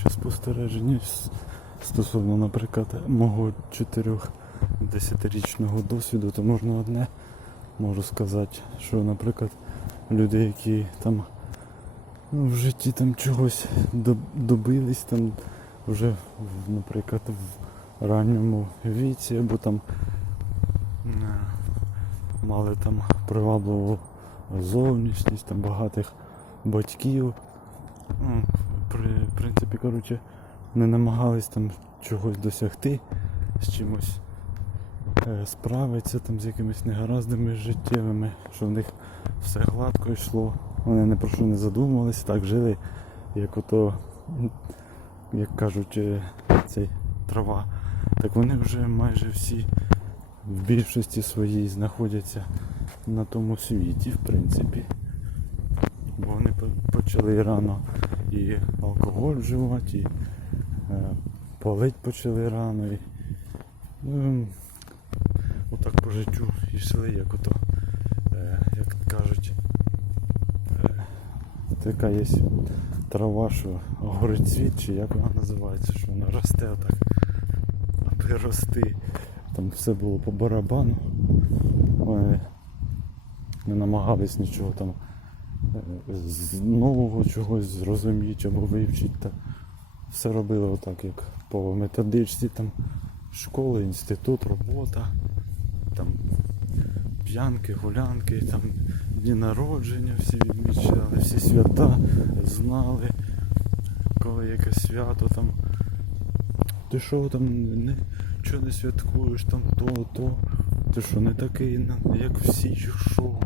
ще спостереження стосовно, наприклад, мого 4-10-річного досвіду, то можна одне можу сказати, що, наприклад, люди, які там ну, в житті там чогось добились, там вже, наприклад, в ранньому віці, або там е, мали там привабливу зовнішність, там багатих батьків. В принципі, коротше, не намагались там чогось досягти, з чимось е, справитися там з якимись негараздами життєвими, що в них все гладко йшло. Вони не про що не задумувались, так жили, як ото, як кажуть, е, цей трава. Так вони вже майже всі в більшості своїй знаходяться на тому світі, в принципі. Бо вони почали рано і алкоголь вживати, і е, палить почали рано. І, ну, отак по життю йшли, як ото, е, як кажуть, е, така є трава, що горить цвіт, чи як вона називається, що вона росте отак, аби рости. Там все було по барабану. Вони не намагались нічого там з нового чогось зрозуміти або вивчити. Та все робили отак, як по методичці, там школи, інститут, робота, там п'янки, гулянки, там дні народження всі відмічали, всі свята знали, коли якесь свято там. Ти що там не, чого не святкуєш там то, то. Ти що не такий, як всі, що?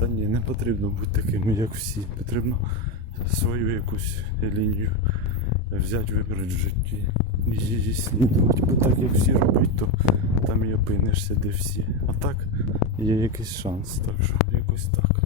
Та ні, не потрібно бути таким, як всі. Потрібно свою якусь лінію взяти, вибрати в житті і її слідувати. Бо так як всі робить, то там і опинишся, де всі. А так є якийсь шанс, так що якось так.